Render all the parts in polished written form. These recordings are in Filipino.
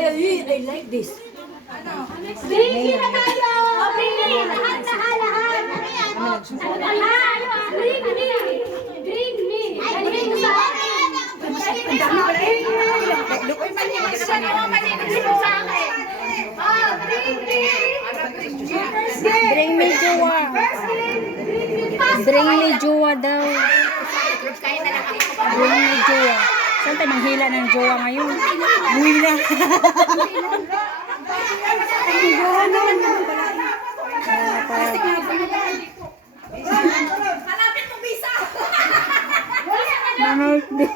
I like this. Bring na tayo! Bring me! Lahat! Bring me! Bring me! Bring me sa akin! Bring me jowa. Bring me jowa daw. Bring me jowa. Saan tayo manghila ng jowa ngayon? Buwila. Hanapin mo visa! Mamot din.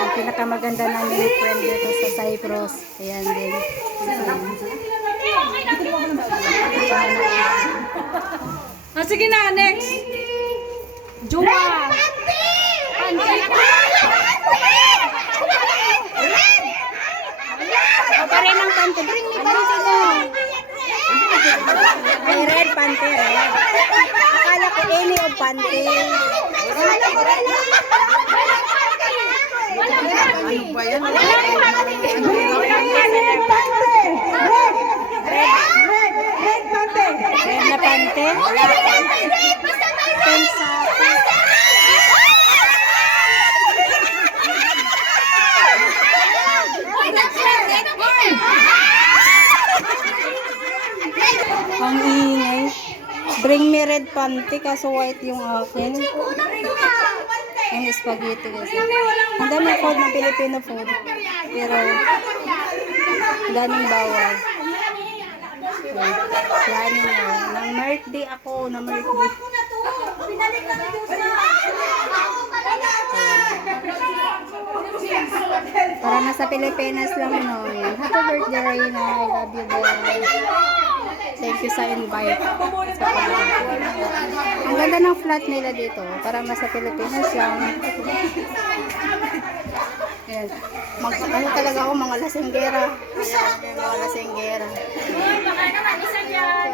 Ang pinakamaganda namin friend dito sa Cyprus. Ayan din. Sige na, next. Jowa. O pa rin ang pante. Bring me pante mo. May red pante. Akala ko any of pante. Ano ba yan? Red na pante. Pensa. Ang ingay. Bring me red panty kaso white yung akin. Ang spaghetti kasi. Ang dami food ng Filipino food. Pero daming bawal. Planning na. Nang birthday ako. Nang birthday. Para nasa Pilipinas lang noon. Happy birthday, Reyna. I love you, boy. Thank you sa invite. Ang ganda ng flat nila dito. Parang nasa Pilipinas lang. Ayan. Ano talaga ako, mga lasenggera. Ayan, mga lasenggera. Baka naman isa dyan.